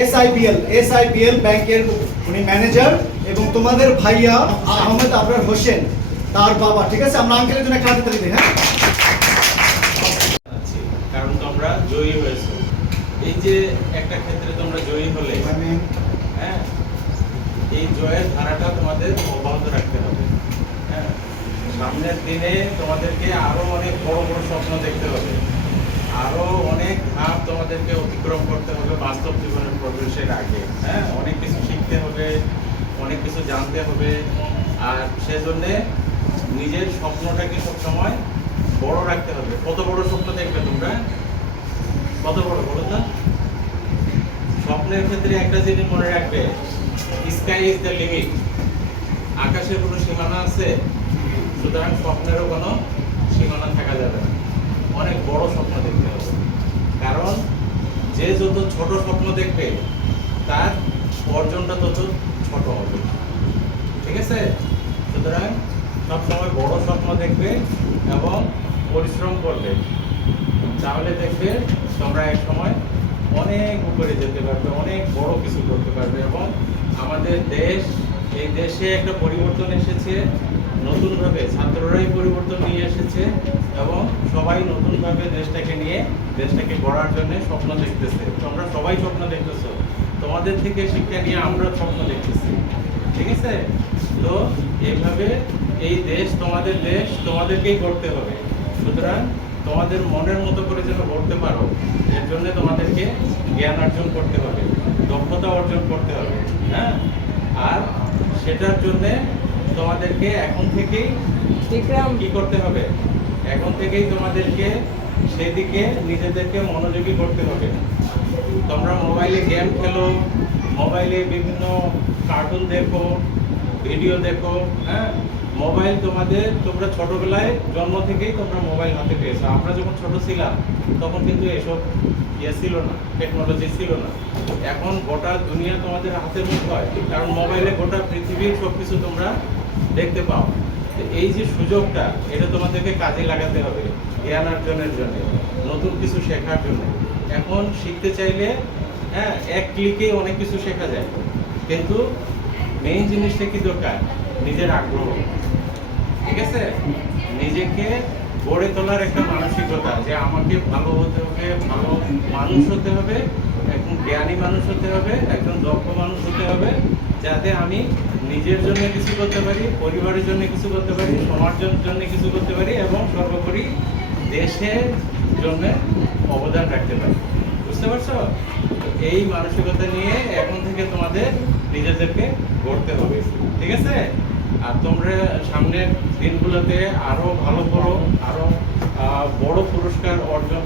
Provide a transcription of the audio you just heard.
SIBL ব্যাংকের উনি manager এবং তোমাদের ভাইয়া আহমেদ আবরার হোসেন তার বাবা। ঠিক আছে, আমরা আঙ্কেলের জন্য একটা হাতে দিই। হ্যাঁ, কারণ তোমরা জয়ী হয়েছো, এই যে একটা ক্ষেত্রে তোমরা জয়ী হলে, হ্যাঁ, এই জয়ের ধারাটা তোমাদের অব্যাহত রাখতে হবে। হ্যাঁ, সামনের দিনে তোমাদেরকে আরো অনেক বড় বড় স্বপ্ন দেখতে হবে, আরো অনেক ধাপ তোমাদেরকে অতিক্রম করতে হবে বাস্তব জীবনের প্রবেশের আগে। হ্যাঁ, অনেক কিছু শিখতে হবে, অনেক কিছু জানতে হবে। আর সেজন্য নিজের স্বপ্নটাকে সবসময় বড় রাখতে হবে। কত বড় স্বপ্ন দেখবে তোমরা? কত বড় বলো তো? স্বপ্নের ক্ষেত্রে একটা জিনিস মনে রাখবে, স্কাই ইজ দ্য লিমিট। আকাশের কোনো সীমানা আছে? সুতরাং স্বপ্নেরও কোনো সীমানা থাকা যাবে না। অনেক বড় স্বপ্ন দেখতে হবে, কারণ যে যত ছোট স্বপ্ন দেখবে তার অর্জনটা তত ছোট হবে। ঠিক আছে? সুতরাং সবসময় বড় স্বপ্ন দেখবে এবং পরিশ্রম করবে, তাহলে দেখবে তোমরা এক সময় অনেক উপরে যেতে পারবে, অনেক বড় কিছু করতে পারবে। এবং আমাদের দেশ, এই দেশে একটা পরিবর্তন এসেছে, নতুনভাবে ছাত্ররাই পরিবর্তন নিয়ে এসেছে এবং সবাই নতুনভাবে দেশটাকে গড়ার জন্য স্বপ্ন দেখতেছে। তোমরা সবাই স্বপ্ন দেখতেছো, তোমাদের থেকে শিক্ষা নিয়ে আমরা স্বপ্ন দেখতেছি। ঠিক আছে? তো এইভাবে এই দেশ তোমাদের দেশ, তোমাদেরকেই করতে হবে। সুতরাং তোমাদের মনের মতো করে যেন গড়তে পারো, এর জন্য তোমাদেরকে জ্ঞান অর্জন করতে হবে, দক্ষতা অর্জন করতে হবে। হ্যাঁ, আর সেটার জন্য তোমাদেরকে এখন থেকেই কি করতে হবে? এখন থেকেই তোমাদেরকে সেদিকে নিজেদেরকে মনোযোগী করতে হবে। তোমরা মোবাইলে গেম খেলো, মোবাইলে বিভিন্ন কার্টুন দেখো, ভিডিও দেখো। হ্যাঁ, মোবাইল তোমরা ছোটবেলায় জন্ম থেকেই তোমরা মোবাইল হাতে পেয়েছো। আমরা যখন ছোট ছিলাম তখন কিন্তু এসব ছিল না, টেকনোলজি ছিল না। এখন গোটা দুনিয়া তোমাদের হাতের মুঠোয় হয়, কারণ মোবাইলে গোটা পৃথিবীর সবকিছু তোমরা দেখতে পাও। এই যে সুযোগটা, এটা তোমাদেরকে কাজে লাগাতে হবে জ্ঞান অর্জনের জন্য, নতুন কিছু শেখার জন্য। এখন শিখতে চাইলে, হ্যাঁ, এক ক্লিকে অনেক কিছু শেখা যায়, কিন্তু মেইন জিনিসটা কি দরকার? নিজের আগ্রহ। ঠিক আছে? নিজেকে গড়ে তোলার একটা মানসিকতা, যে আমাকে ভালো হতে হবে, ভালো মানুষ হতে হবে, একজন জ্ঞানী মানুষ হতে হবে, একজন দক্ষ মানুষ হতে হবে, যাতে আমি নিজের জন্য কিছু করতে পারি, পরিবারের জন্য কিছু করতে পারি, সমাজের জন্য কিছু করতে পারি এবং সর্বোপরি দেশের জন্য অবদান রাখতে পারি। বুঝতে পারছো? এই মানসিকতা নিয়ে এখন থেকে তোমাদের নিজেদেরকে গড়তে হবে। ঠিক আছে? আর তোমরা সামনের দিনগুলোতে আরো ভালো করো, আরো বড় পুরস্কার অর্জন